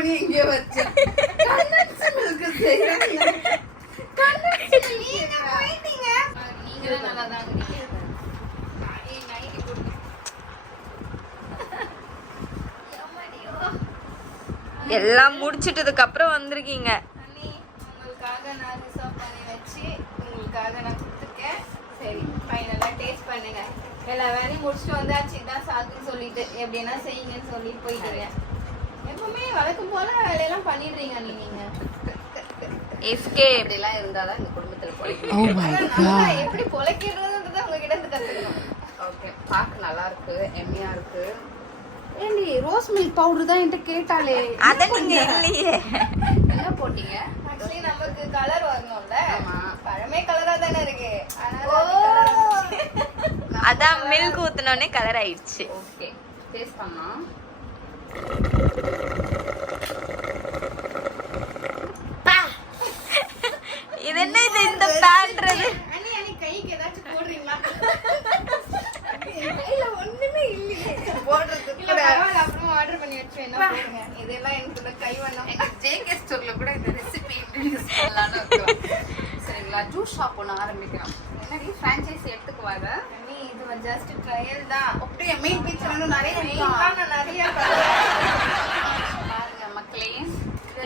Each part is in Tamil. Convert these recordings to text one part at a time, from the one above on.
பண்ணி இங்கே வச்சேன். கண்டன்ஸ் மில்க் செய்றாங்க. கண்டன்ஸ் நீங்க போயிட்டீங்க. நீங்க நல்லா தான் இருக்கீங்க. ஏய் நைட் போடு. எல்லாம் முடிச்சிட்டதுக்கு அப்புறம் வந்திருக்கீங்க. அண்ணி உங்களுக்காக நான் ரிசர்வ் பண்ணி வச்சு உங்களுக்காக நான் கொடுத்துருக்கேன். சரி ஃபைனலா டேஸ்ட் பண்ணுங்க. எல்லா வேலையும் முடிச்சுட்டு வந்தாச்சு. இதான் சாக்குன்னு சொல்லிட்டு எப்படின்னா செய்யுங்கன்னு சொல்லிட்டு போயிட்டீங்க. எப்பவுமே வழக்கம் போல வேலையெல்லாம் பண்ணிடுறீங்க நீங்க. எஸ்கே இப்படிலாம் இருந்தாதான் இந்த குடும்பத்துல பொழைக்கணும். Oh my God. எப்படி பொழைக்கிறதுன்றத உங்ககிட்ட இருந்து கத்துக்கணும். ஓகே பார்க்க நல்லா இருக்கு, எம்மியா இருக்கு. ஏண்டி ரோஸ் மில்க் பவுடர் தான் என்கிட்ட கேட்டாலே அத நீங்க இல்லையே. என்ன போட்டீங்க? ஆக்சுவலி நமக்கு கலர் வரணும்ல. ஆமா பழமே கலரா தானே இருக்கு. அதான் மில்க் ஊத்துனோனே கலர் ஆயிடுச்சு. ஓகே டேஸ்ட் பண்ணலாம். இது என்ன இது இந்த பேன்றது? அண்ணி அண்ணி கைக்கு ஏதாச்சும் போடுறீங்களா? கையில ஒண்ணுமே இல்லையே போடுறதுக்கு. இல்ல பரவாயில்ல அப்புறமா ஆர்டர் பண்ணி வச்சு என்ன போடுங்க. இதெல்லாம் எனக்கு கை வண்ணம். ஜேகே ஸ்டோர்ல கூட இந்த ரெசிபி இன்ட்ரோ듀ஸ் பண்ணலாம்னு இருக்கோம். சரிங்களா ஜூஸ் ஷாப் ஒன்று ஆரம்பிக்கிறோம். என்னடி ஃப்ரான்ச்சைஸி எடுத்துக்கு வர? அண்ணி இது ஜஸ்ட் ட்ரையல் தான். அப்படியே மெயின் பிக்சர் இன்னும் நிறைய நான் நிறைய பாருங்க மக்களே.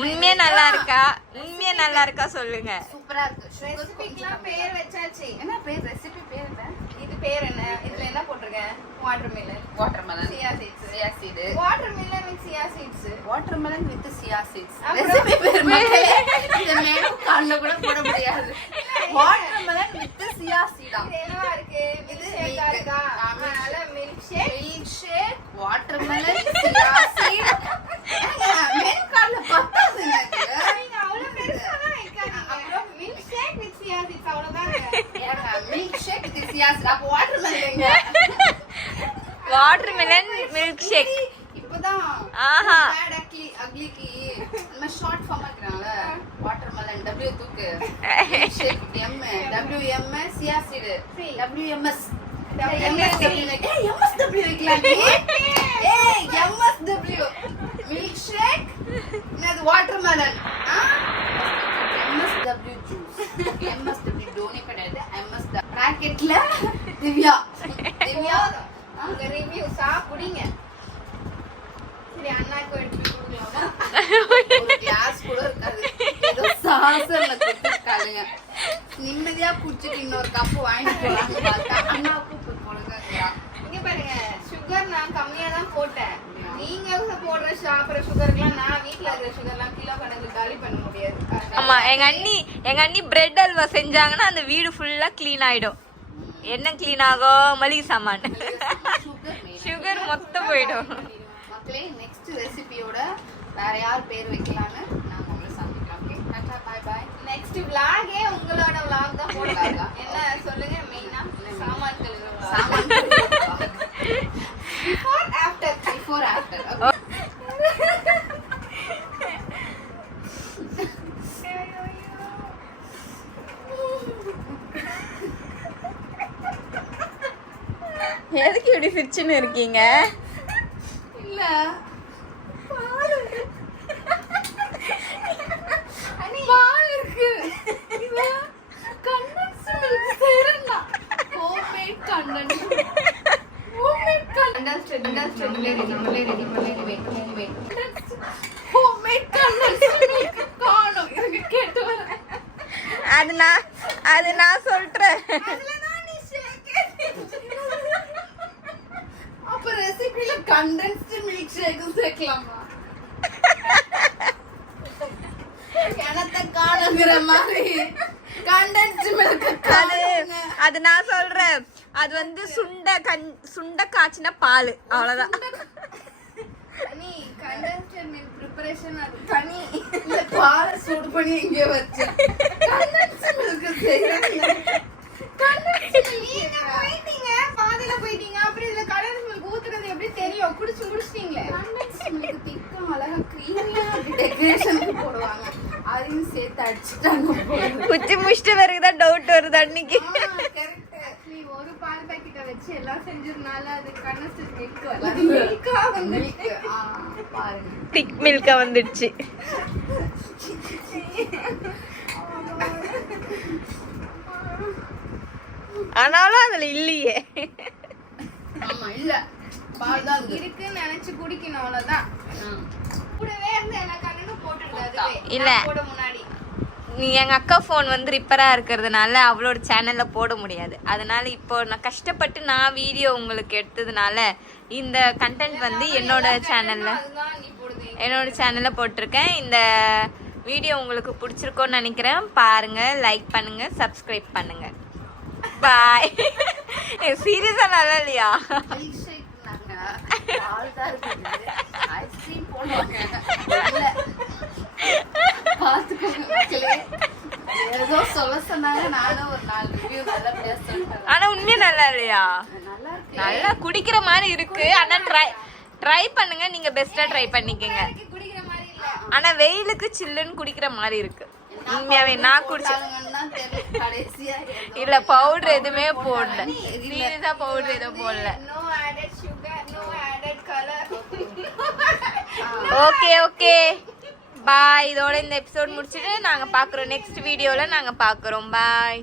உண்மையா நல்லா இருக்கா? உண்மையா நல்லா இருக்கா சொல்லுங்க. சூப்பரா இருக்கு. ரெசிபிக்குலாம் பேர் வச்சாச்சு. என்ன பேர்? ரெசிபி பேர் என்ன? இது பேர் என்ன? இதுல என்ன போட்டுருக்கேன்? Watermelon. Watermelon. Chia seeds. Chia seed. Watermelon with chia seeds. Watermelon with chia seeds. Recipe பேர் மக்களே. இந்த மெனு கார்டுல கூட போட முடியாது. Watermelon with chia seed. இது என்னவா இருக்கு? இது ஷேக்கா இருக்கா? அதனால milk shake. Milk shake, watermelon, chia seed. Menu கார்டுல பத்தாதுங்க. நீங்க அவ்வளவு பெருசா தான் வைக்காதீங்க. அப்புறம் milk shake with chia seeds அவ்வளவுதான். ஏங்க milk shake with chia seed. அப்ப வாட்டர்மெலன் எங்க? Watermelon milk shake. இப்பதான் ஆஹா பேட் அக்லிக்கு நம்ம ஷார்ட் ஃபார்ம் ஆக்குறாங்கல. வாட்டர்மெலன் W தூக்கு. Shake M WM chia seed WMS MSW வைக்கலாம். ஏய் MSW மில்க் ஷேக் இது வாட்டர்மெலன். MSW juice. MSW டோனே கிடையாது. MSW பிராக்கெட்ல திவ்யா. திவ்யா உங்க ரிவ்யூ சாப்பிடுங்க. சரி அண்ணாக்கு எடுத்து கொடுக்கலாமா? ஒரு கிளாஸ் கூட இருக்காது. ஏதோ சாசர்ல கொடுத்துருக்காளுங்க. நிம்மதியா குடிச்சிட்டு இன்னொரு கப்பு வாங்கிட்டு போறாங்க பார்த்தா அண்ணாவுக்கு போடுங்க. இங்க பாருங்க சுகர் நான் கம்மியா தான் போட்டேன். நீங்க போடுற சாப்பிடுற சுகர்லாம் நான் வீட்ல இருக்கிற சுகர்லாம் கிலோ கணக்குல காலி பண்ண முடியாது. ஆமா எங்க அண்ணி பிரெட் அல்வா செஞ்சாங்கன்னா அந்த வீடு ஃபுல்லா க்ளீன் ஆயிடும். என்ன க்ளீன் ஆகும்? மளிகை சாமான் சுகர் மொத்தம் போயிடும். மக்களே நெக்ஸ்ட் ரெசிபியோட வேற யார் பேர் வைக்கலாம்னு நாங்க உங்களை சந்திக்கிறோம். Okay tata bye bye. Next vlog-ஏ உங்களோட vlog தான் போடுறாங்க. என்ன சொல்லுங்க மெயினா? சாமான் கழுவுற சாமான் before after எதுக்கு இப்படி சிரிச்சுன்னு இருக்கீங்க? இல்ல பால் இருக்கு. கண்டன்ஸ் மில்க் செய்றேன்னா homemade condensed. Homemade condensed ready homemade condensed milk காணோம். எனக்கு கேட்டு வரேன். அது நான் சொல்றேன். அப்ப ரெசிபில கண்டென்ஸ்ட் மில்க் ஷேக் சேர்க்கலாமா? எனத்த காணுங்கிற மாதிரி கண்டென்ஸ்ட் மில்க் அது நான் சொல்றேன். அது வந்து சுண்ட காய்ச்சின பால் அவ்வளவுதான். நீ கண்டென்ஸ்ட் மில்க் பிரிபரேஷன் அது தனி. இந்த பால் சூடு பண்ணி இங்க வச்சு கண்டென்ஸ்ட் மில்க் செய்றாங்க. கண்டென்ஸ்ட் நீங்க போயிட்டீங்க பாதில போயிட்டீங்க. அப்புறம் இதுல கண்டென்ஸ்ட் மில்க் ஊத்துறது எப்படி தெரியும்? குடிச்சிட்டீங்களே. கண்டென்ஸ்ட் மில்க் திக்கா அழகா கிரீமியா டெக்கரேஷனுக்கு போடுவாங்க. அதையும் சேர்த்து அடிச்சிட்டாங்க. குச்சி முடிச்சிட்டு வருதுதான் டவுட் வருது அன்னைக்கு. கரெக்ட். நீ ஒரு பால் பாக்கெட்ட வச்சு வச்சு எல்லாம் செஞ்சதுனால அது கனசு மில்கா பாருங்க திக் மில்கா வந்துடுச்சு. ஆனாலும் அதுல இல்லையே. ஆமா இல்ல பால் தான் இருக்குன்னு நினைச்சு குடிக்கணும் அவ்வளவுதான். கூடவே இருந்து எல்லா கண்ணனும் போட்டுடுது அதுவே இல்ல. போட முன்னாடி நீ எங்க அக்கா ஃபோன் வந்து ரிப்பேரா இருக்கிறதுனால அவளோட சேனல்ல போட முடியாது. அதனால இப்போ நான் கஷ்டப்பட்டு நான் வீடியோ உங்களுக்கு எடுத்ததுனால இந்த கண்டென்ட் வந்து என்னோட சேனல்ல போட்டிருக்கேன். இந்த வீடியோ உங்களுக்கு பிடிச்சிருக்கோன்னு நினைக்கிறேன். பாருங்க, லைக் பண்ணுங்க, சப்ஸ்கிரைப் பண்ணுங்க. பாய். சீரியஸா நல்லா இல்லையா? ஐஸ்கிரீம் போடுவாங்க ஏதோ சொல்ல சொன்னாங்க. நானும் ஒரு 4 ரிவ்யூ நல்லா பேசுறேன். ஆனா உண்மையா நல்லா இல்லையா? நல்லா இருக்கு. நல்லா குடிக்கிற மாதிரி இருக்கு. ஆனா ட்ரை பண்ணுங்க, நீங்க பெஸ்டா ட்ரை பண்ணிக்கங்க. குடிக்கிற மாதிரி இல்ல. ஆனா வெயிலுக்கு சில்லுன்னு குடிக்கிற மாதிரி இருக்கு. உண்மையாவே நான் குடிச்சேன். இல்ல பவுடர் எதுவுமே போடல. சீரியஸா பவுடர் எதுவும் போடல. No added sugar, no added color. Okay bye. இதோட இந்த எபிசோட் முடிச்சிட்டு நாங்க பாக்குறோம். நெக்ஸ்ட் வீடியோல நாங்க பாக்குறோம். பாய்.